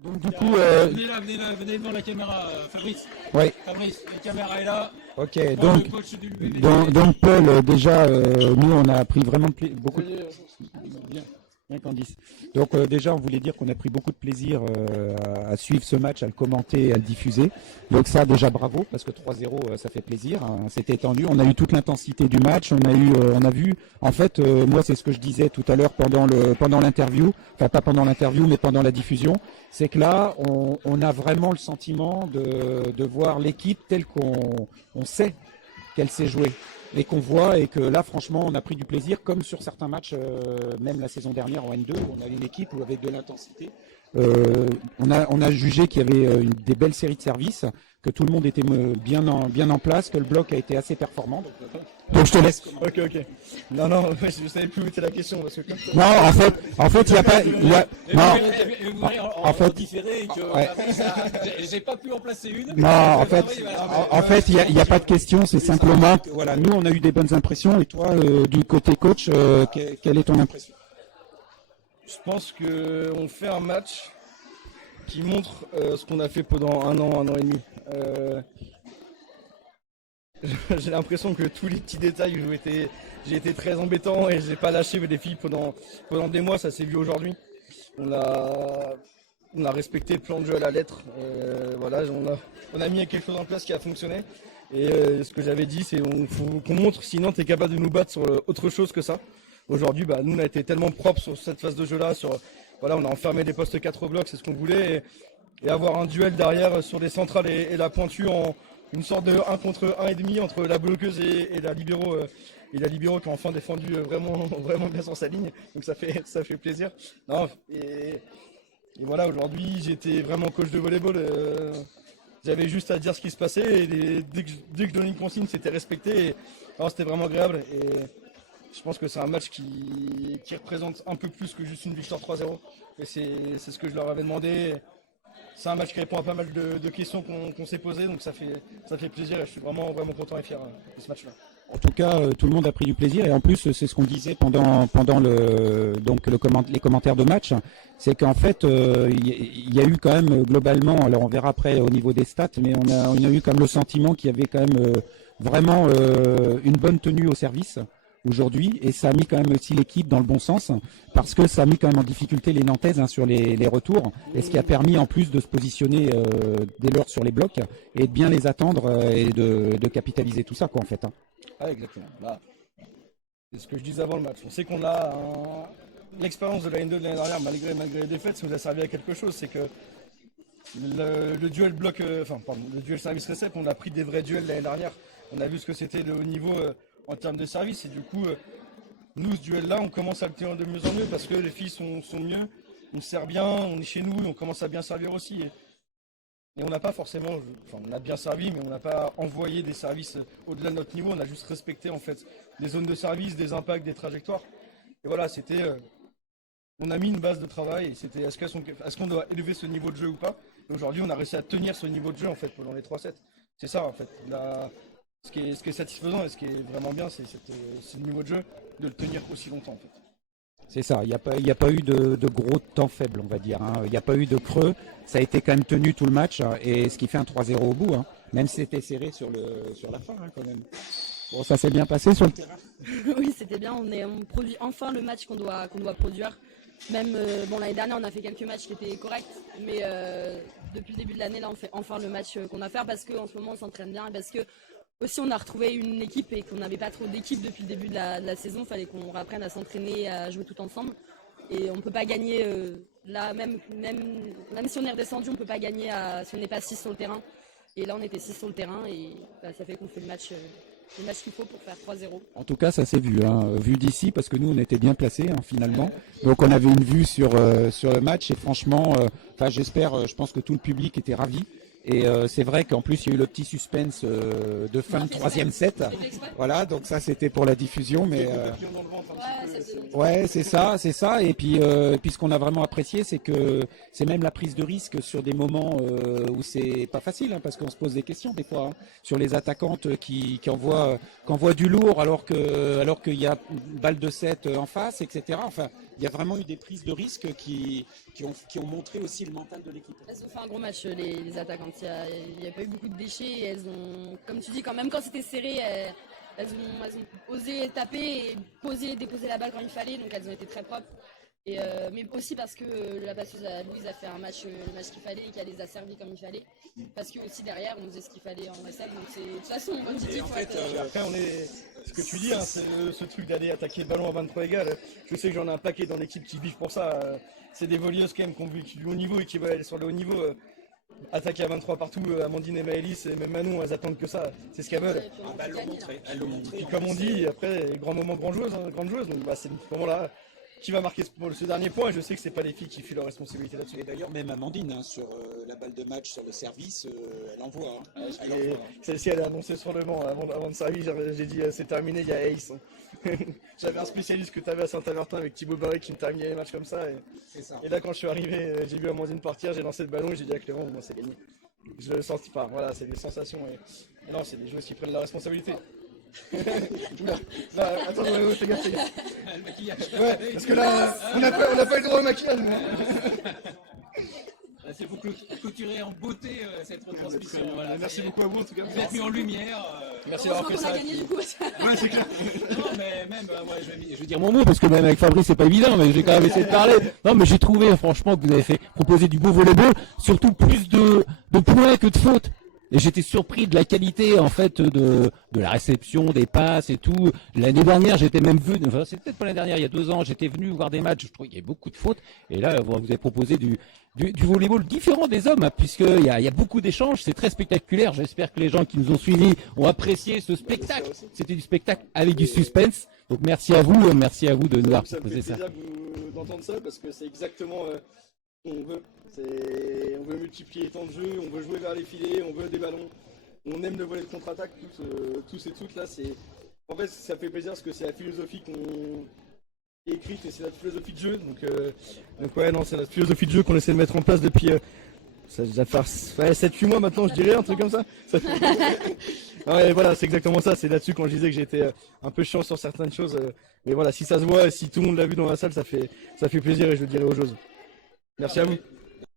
Donc du coup, venez devant la caméra, Fabrice. ouais, Fabrice, la caméra est là. ok. Moi, Donc, le coach du BBB. donc Paul, déjà, nous on a pris vraiment beaucoup de bien, bien Candice. Donc déjà, on voulait dire qu'on a pris beaucoup de plaisir à suivre ce match, à le commenter, et à le diffuser. Donc ça, déjà bravo, parce que 3-0, ça fait plaisir. Hein, c'était étendu. On a eu toute l'intensité du match. On a vu. En fait, moi, c'est ce que je disais tout à l'heure pendant l'interview. Enfin, pas pendant l'interview, mais pendant la diffusion. C'est que là, on a vraiment le sentiment de voir l'équipe telle qu'on sait qu'elle s'est jouée et qu'on voit, et que là franchement on a pris du plaisir comme sur certains matchs, même la saison dernière en N2 où on a une équipe où avec de l'intensité, on a jugé qu'il y avait des belles séries de services, que tout le monde était bien en place, que le bloc a été assez performant. Donc je te laisse. Ok. Non, je savais plus où était la question parce que comme ça. Non, en fait, il y a pas, il y a, non, Vous voyez, en fait, différé que ouais. j'ai pas pu en placer une. Non, en fait, il y a pas de question. C'est simplement que, voilà, nous, on a eu des bonnes impressions. Et toi, du côté coach, quelle est ton impression? Je pense qu'on fait un match qui montre ce qu'on a fait pendant un an et demi. J'ai l'impression que tous les petits détails où j'ai été très embêtant et j'ai pas lâché les filles pendant des mois. Ça s'est vu aujourd'hui. On a respecté le plan de jeu à la lettre. Voilà, on a mis quelque chose en place qui a fonctionné. Et ce que j'avais dit, c'est faut qu'on montre, sinon tu es capable de nous battre sur autre chose que ça. Aujourd'hui, nous on a été tellement propre sur cette phase de jeu-là. Voilà, on a enfermé les postes 4 au bloc, c'est ce qu'on voulait. Et avoir un duel derrière sur les centrales et la pointue en une sorte de 1 contre 1,5 entre la bloqueuse et la libéro. Et la libéro qui a enfin défendu vraiment bien sur sa ligne. Donc ça fait plaisir. Non, et voilà, aujourd'hui j'étais vraiment coach de volleyball. J'avais juste à dire ce qui se passait. Et dès que je donnais une consigne, c'était respecté. C'était vraiment agréable. Et je pense que c'est un match qui représente un peu plus que juste une victoire 3-0. Et c'est ce que je leur avais demandé. C'est un match qui répond à pas mal de questions qu'on s'est posées, donc ça fait plaisir et je suis vraiment content et fier de ce match-là. En tout cas, tout le monde a pris du plaisir, et en plus, c'est ce qu'on disait pendant les commentaires de match, c'est qu'en fait, il y a eu quand même globalement, alors on verra après au niveau des stats, mais on a eu quand même le sentiment qu'il y avait quand même vraiment une bonne tenue au service aujourd'hui, et ça a mis quand même aussi l'équipe dans le bon sens, parce que ça a mis quand même en difficulté les Nantaises, hein, sur les retours, et ce qui a permis en plus de se positionner dès lors sur les blocs et de bien les attendre, et de capitaliser tout ça, quoi, en fait. Hein. Ah, exactement. C'est ce que je disais avant le match. On sait qu'on a l'expérience de la N2 de l'année dernière, malgré les défaites, ça nous a servi à quelque chose. C'est que le duel bloc, le duel service-récep, on a pris des vrais duels l'année dernière. On a vu ce que c'était le haut niveau en termes de service. Et du coup, nous, ce duel-là, on commence à le tenir de mieux en mieux parce que les filles sont mieux. On sert bien, on est chez nous, on commence à bien servir aussi. Et on n'a pas forcément, on a bien servi, mais on n'a pas envoyé des services au-delà de notre niveau. On a juste respecté en fait des zones de service, des impacts, des trajectoires. Et voilà, on a mis une base de travail. Et c'était est-ce qu'on doit élever ce niveau de jeu ou pas. Et aujourd'hui, on a réussi à tenir ce niveau de jeu en fait pendant les 3 sets. C'est ça en fait. Ce qui est satisfaisant et ce qui est vraiment bien, c'est le niveau de jeu, de le tenir aussi longtemps en fait. C'est ça, il n'y a pas eu de gros temps faibles, on va dire. Hein. Il n'y a pas eu de creux. Ça a été quand même tenu tout le match, hein, et ce qui fait un 3-0 au bout. Hein. Même si c'était serré sur la fin, hein, quand même. Bon, ça s'est bien passé sur le terrain. Oui, c'était bien. On produit enfin le match qu'on doit produire. Même l'année dernière, on a fait quelques matchs qui étaient corrects, mais depuis le début de l'année, là, on fait enfin le match qu'on a à faire parce qu'en ce moment, on s'entraîne bien et parce que aussi, on a retrouvé une équipe et qu'on n'avait pas trop d'équipe depuis le début de la saison. Il fallait qu'on apprenne à s'entraîner, à jouer tout ensemble. Et on ne peut pas gagner, là, même si on est redescendu, on ne peut pas gagner si on n'est pas 6 sur le terrain. Et là, on était 6 sur le terrain et ça fait qu'on fait le match qu'il faut pour faire 3-0. En tout cas, ça s'est vu, hein, vu d'ici, parce que nous, on était bien placés, hein, finalement. Donc, on avait une vue sur le match, et franchement, j'espère, je pense que tout le public était ravi. Et c'est vrai qu'en plus il y a eu le petit suspense de fin de troisième set. Voilà, donc ça c'était pour la diffusion, mais ouais, c'est ça. Et puis ce qu'on a vraiment apprécié, c'est que c'est même la prise de risque sur des moments où c'est pas facile, hein, parce qu'on se pose des questions des fois, hein, sur les attaquantes qui envoient du lourd alors qu'il y a une balle de 7 en face, etc. Enfin, il y a vraiment eu des prises de risque qui ont montré aussi le mental de l'équipe. Elles ont fait un gros match, les attaquantes. Il n'y a pas eu beaucoup de déchets. Elles ont, comme tu dis, même quand c'était serré, elles ont osé taper et déposer la balle quand il fallait. Donc elles ont été très propres. Mais aussi parce que la passeuse Louise a fait le match qu'il fallait et qu'elle les a servis comme il fallait. Parce que aussi derrière, on faisait ce qu'il fallait en recette. Donc de toute façon, comme tu dis, après, ce que tu dis, hein, c'est ce truc d'aller attaquer le ballon à 23 égales. Je sais que j'en ai un paquet dans l'équipe qui vivent pour ça. C'est des volleyeuses quand même qui ont vu du haut niveau et qui veulent aller sur le haut niveau. Attaquer à 23 partout, Amandine et Maëlys et même Manon, elles attendent que ça. C'est ce qu'elles veulent. Elles l'ont montré. Et comme on dit, après, grand moment, grande joueuse. Donc c'est ce moment-là qui va marquer ce dernier point. Et je sais que c'est pas les filles qui fuient leur responsabilité là-dessus. Et d'ailleurs, même Amandine, hein, sur la balle de match, sur le service, elle envoie. Hein. Et celle-ci, elle a annoncé sur le banc avant de servir. J'ai dit c'est terminé, il y a Ace. J'avais un spécialiste que tu avais à Saint-Avertin avec Thibaut Barré qui me terminait les matchs comme ça. Et là, quand je suis arrivé, j'ai vu Amandine partir, j'ai lancé le ballon et j'ai dit à Clément, moi c'est gagné. Je le sens pas, voilà, c'est des sensations. Et non, c'est des joueurs qui prennent la responsabilité. Là, attends, fais gaffe. Le maquillage. Ouais, parce que là, on n'a pas eu le droit au maquillage. Il faut clôturer en beauté cette retransmission. Voilà, merci beaucoup à vous en tout cas. Vous êtes mis en lumière. Merci d'avoir fait ça. On a gagné du coup. Ouais, c'est clair. Non, mais même, je vais dire mon mot parce que même avec Fabrice c'est pas évident, mais j'ai quand même essayé de parler. Non, mais j'ai trouvé franchement que vous avez fait proposer du beau volleyball, surtout plus de points que de fautes. Et j'étais surpris de la qualité en fait de la réception, des passes et tout. L'année dernière, j'étais même venu, enfin c'est peut-être pas l'année dernière, il y a 2 ans, j'étais venu voir des matchs, je trouvais qu'il y avait beaucoup de fautes. Et là, vous avez proposé du volleyball différent des hommes, hein, puisqu'il y a beaucoup d'échanges, c'est très spectaculaire. J'espère que les gens qui nous ont suivis ont apprécié ce spectacle. C'était du spectacle avec du suspense. Donc merci à vous de nous avoir proposé ça. Ça me fait plaisir d'entendre ça parce que c'est exactement ce qu'on veut. On veut multiplier les temps de jeu, on veut jouer vers les filets, on veut des ballons, on aime le volley de contre-attaque, tous et toutes là. En fait, ça fait plaisir parce que c'est la philosophie qu'on est écrite et c'est notre philosophie de jeu. Donc ouais, non, c'est notre philosophie de jeu qu'on essaie de mettre en place depuis ça va faire 7-8 mois maintenant, je dirais, un truc comme ça. Ouais, voilà, c'est exactement ça. C'est là-dessus quand je disais que j'étais un peu chiant sur certaines choses. Mais voilà, si ça se voit et si tout le monde l'a vu dans la salle, ça fait plaisir et je le dirai aux choses. Merci à vous.